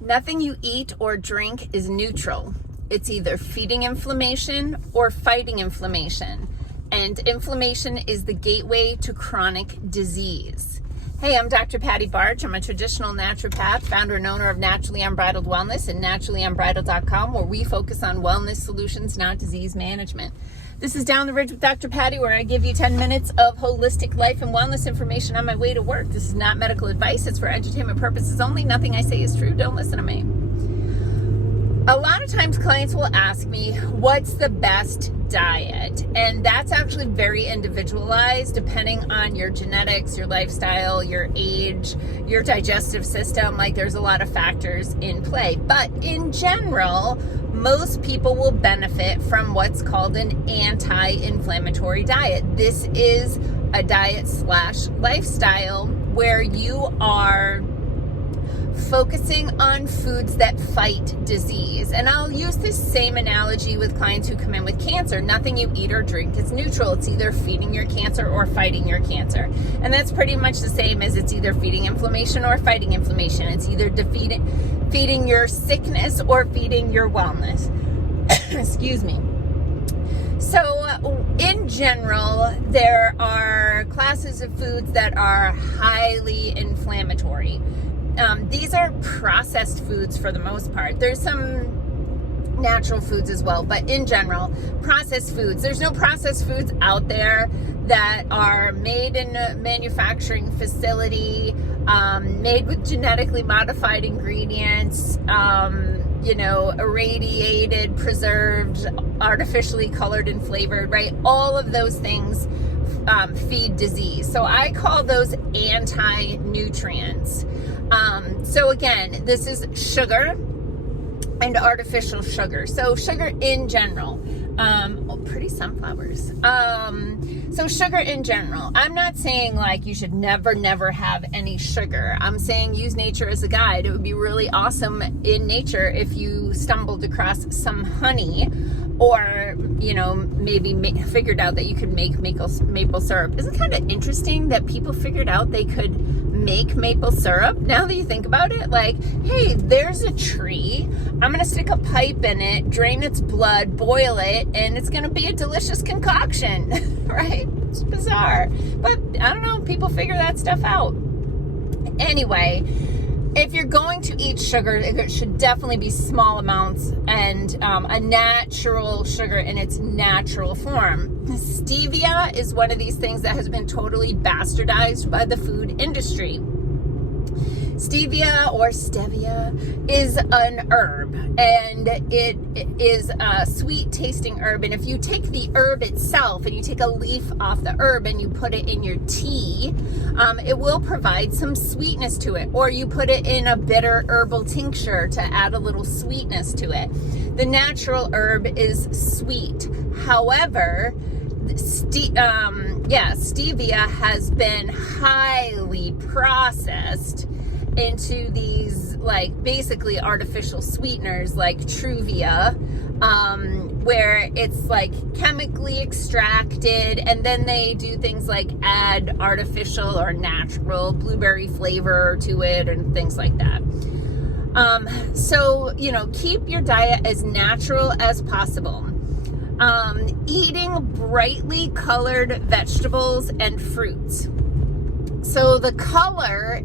Nothing you eat or drink is neutral. It's either feeding inflammation or fighting inflammation. And inflammation is the gateway to chronic disease. Hey, I'm Dr. Patty Barch. I'm a traditional naturopath, founder and owner of Naturally Unbridled Wellness and naturallyunbridled.com, where we focus on wellness solutions, not disease management. This is Down the Ridge with Dr. Patty, where I give you 10 minutes of holistic life and wellness information on my way to work. This is not medical advice. It's for entertainment purposes only. Nothing I say is true. Don't listen to me. A lot of times clients will ask me, what's the best diet? And that's actually very individualized depending on your genetics, your lifestyle, your age, your digestive system. Like, there's a lot of factors in play. But in general, most people will benefit from what's called an anti-inflammatory diet. This is a diet/lifestyle where you are focusing on foods that fight disease. And I'll use this same analogy with clients who come in with cancer. Nothing you eat or drink is neutral. It's either feeding your cancer or fighting your cancer. And that's pretty much the same as it's either feeding inflammation or fighting inflammation. It's either feeding your sickness or feeding your wellness. Excuse me. So in general, there are classes of foods that are highly inflammatory. These are processed foods for the most part. There's some natural foods as well, but in general, processed foods. There's no processed foods out there that are made in a manufacturing facility, made with genetically modified ingredients, irradiated, preserved, artificially colored and flavored, right? All of those things feed disease. So I call those anti-nutrients. So again, this is sugar and artificial sugar. So sugar in general, pretty sunflowers. So sugar in general, I'm not saying like you should never have any sugar. I'm saying use nature as a guide. It would be really awesome in nature if you stumbled across some honey, or, maybe figured out that you could make maple syrup. Isn't it kind of interesting that people figured out they could make maple syrup? Now that you think about it, like, hey, there's a tree. I'm going to stick a pipe in it, drain its blood, boil it, and it's going to be a delicious concoction, right? It's bizarre. But I don't know, people figure that stuff out. Anyway, if you're going to eat sugar, it should definitely be small amounts and a natural sugar in its natural form. Stevia is one of these things that has been totally bastardized by the food industry. Stevia or stevia is an herb, and it is a sweet tasting herb. And if you take the herb itself and you take a leaf off the herb and you put it in your tea, it will provide some sweetness to it. Or you put it in a bitter herbal tincture to add a little sweetness to it. The natural herb is sweet. However, stevia has been highly processed into these basically artificial sweeteners like Truvia, where it's chemically extracted, and then they do things like add artificial or natural blueberry flavor to it and things like that. So keep your diet as natural as possible. Eating brightly colored vegetables and fruits. So the color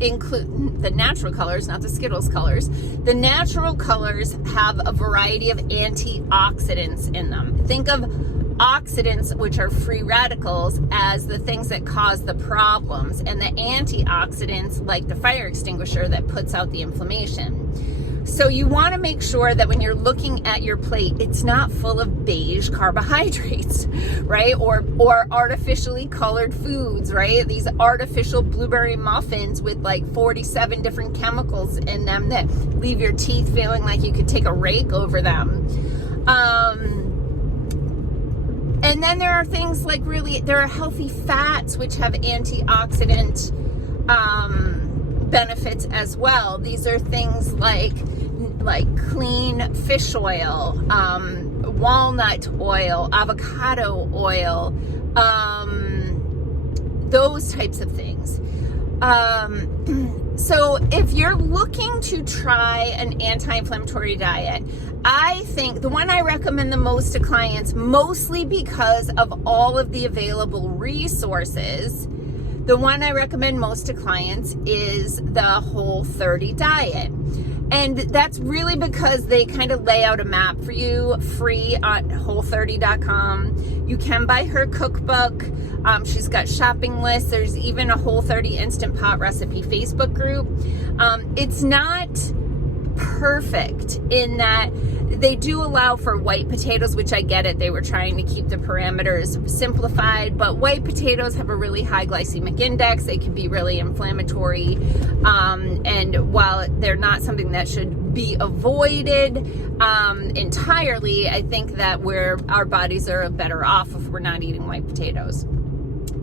include the natural colors, not the Skittles colors. The natural colors have a variety of antioxidants in them. Think of oxidants, which are free radicals, as the things that cause the problems, and the antioxidants, like the fire extinguisher that puts out the inflammation. So you want to make sure that when you're looking at your plate, it's not full of beige carbohydrates, right? Or artificially colored foods, right? These artificial blueberry muffins with 47 different chemicals in them that leave your teeth feeling like you could take a rake over them. And then there are things there are healthy fats which have antioxidant benefits as well. These are things like clean fish oil, walnut oil, avocado oil, those types of things. So if you're looking to try an anti-inflammatory diet, I think the one I recommend the most to clients, mostly because of all of the available resources, the one I recommend most to clients is the Whole30 diet. And that's really because they kind of lay out a map for you free on whole30.com. You can buy her cookbook. She's got shopping lists. There's even a Whole30 Instant Pot recipe Facebook group. It's not perfect in that they do allow for white potatoes, which I get it. They were trying to keep the parameters simplified, but white potatoes have a really high glycemic index. They can be really inflammatory. And while they're not something that should be avoided entirely, I think that our bodies are better off if we're not eating white potatoes.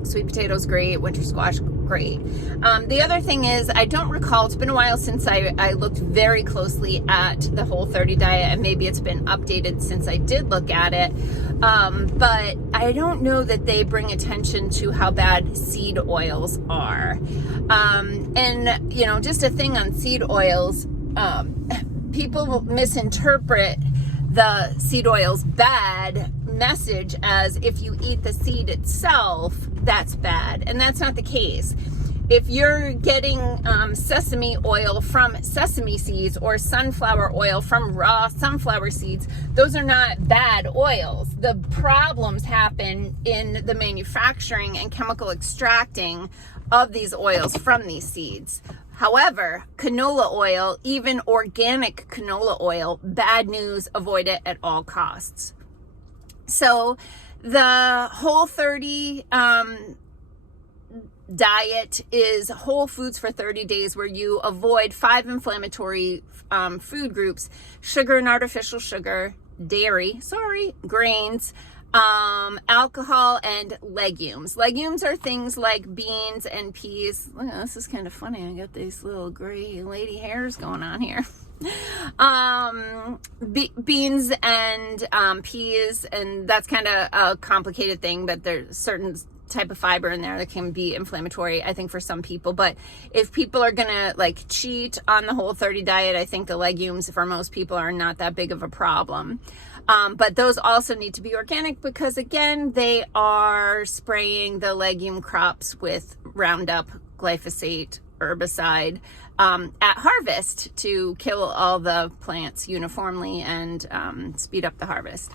Sweet potatoes, great. Winter squash, great. The other thing is, I don't recall, it's been a while since I looked very closely at the Whole30 diet, and maybe it's been updated since I did look at it. But I don't know that they bring attention to how bad seed oils are. And, you know, just a thing on seed oils, people misinterpret the seed oil's bad message as if you eat the seed itself, that's bad. And that's not the case. If you're getting sesame oil from sesame seeds or sunflower oil from raw sunflower seeds, those are not bad oils. The problems happen in the manufacturing and chemical extracting of these oils from these seeds. However, canola oil, even organic canola oil, bad news, avoid it at all costs. So the Whole30 diet is whole foods for 30 days, where you avoid 5 inflammatory food groups: sugar and artificial sugar, dairy, grains, alcohol, and legumes. Legumes are things like beans and peas. Look, this is kind of funny. I got these little gray lady hairs going on here. Beans and peas, and that's kind of a complicated thing, but there's certain type of fiber in there that can be inflammatory, I think, for some people. But if people are gonna like cheat on the Whole30 diet, I think the legumes for most people are not that big of a problem. But those also need to be organic, because again, they are spraying the legume crops with Roundup, glyphosate, herbicide at harvest to kill all the plants uniformly and speed up the harvest.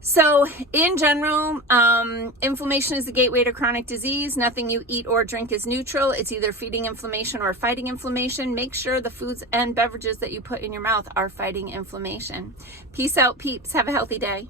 So in general, inflammation is the gateway to chronic disease. Nothing you eat or drink is neutral. It's either feeding inflammation or fighting inflammation. Make sure the foods and beverages that you put in your mouth are fighting inflammation. Peace out, peeps. Have a healthy day.